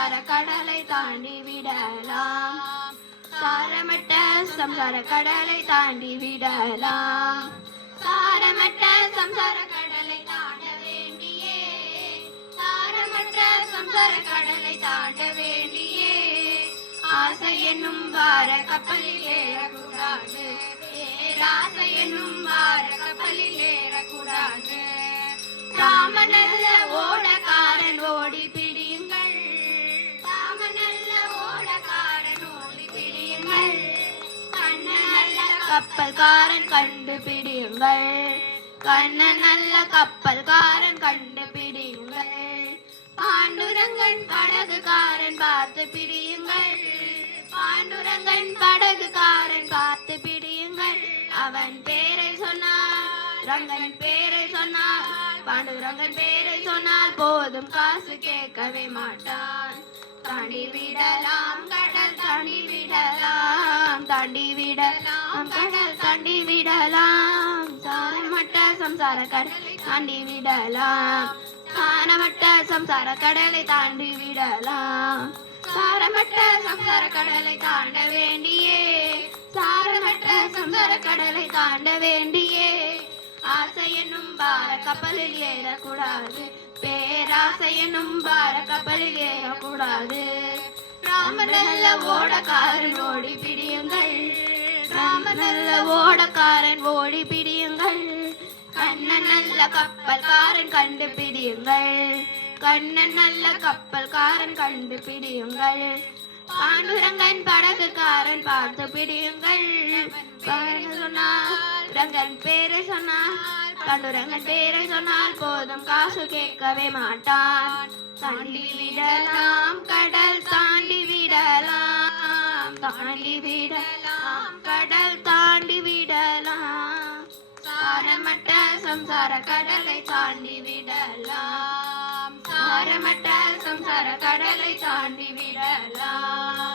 சம்சார கடலை தாண்டி விடலாம். சாரமட்ட சம்சார கடலை தாண்டி விடலாம். சாரமட்ட சம்சார கடலை தாண்ட வேண்டியே, சாரமட்ட சம்சார கடலை தாண்ட வேண்டியே, ஆசை என்னும் வார கப்பலில் ஏறக்கூடாது, பேராசை என்னும் வார கப்பலில் ஏறக்கூடாது. ராமநல்ல ஓடக்காரன் ஓடி பிடியுங்கள், ராமநல்ல ஓடக்காரன் ஓடி பிடியுங்கள், கண்ணன் நல்ல கப்பல்காரன் கண்டு பிடியுங்கள், கண்ணன் நல்ல கப்பல்காரன் கண்டு பிடியுங்கள். பாண்டுரங்கன் படகுக்காரன் பார்த்து பிடியுங்கள், பாண்டுரங்கன் படகுக்காரன் பார்த்து பிடியுங்கள். அவன் பேரை சொன்னார், ரங்கன் பேரை சொன்னார், பாண்டுரங்கன் பேரை சொன்னால் போதும், காசு கேட்கவே மாட்டான். தாண்டி விடலாம் கடல் தாண்டி விடலாம், தாண்டி விடலாம் கடல் தாண்டி விடலாம். சாரமட்ட சம்சார கடலை தாண்டி விடலாம், சாரமட்ட சம்சார கடலை தாண்டி விடலாம். சாரமட்ட சம்சார கடலை தாண்ட வேண்டியே, சாரமட்ட சம்சார கடலை தாண்ட வேண்டியே, ஆசை என்னும் பார கப்பலில் ஏறக்கூடாது, பேராசை என்னும் பார கப்பலில் ஏறக்கூடாது. ராமநல்ல ஓடக்காரன் ஓடி பிடியுங்கள், ராமநல்ல ஓடக்காரன் ஓடி பிடியுங்கள், கண்ணன் நல்ல கப்பல்காரன் கண்டு பிடியுங்கள், கண்ணன் நல்ல கப்பல்காரன் கண்டு பிடியுங்கள். பாண்டுரங்கன் படகுக்காரன் பார்த்து பிடியுங்கள், சொன்னால் ரங்கன் பேரை சொன்னால், பாண்டுரங்கன் பேரை சொன்னால் போதும், காசு கேட்கவே மாட்டான். தாண்டி விடலாம் கடல் தாண்டி விடலாம், தாண்டி விடலாம் கடல் தாண்டி விடலாம். சாரமட்ட சம்சார கடலை தாண்டி விடலாம், சாரமட்ட சம்சார கடலை தாண்டி விடலாம்.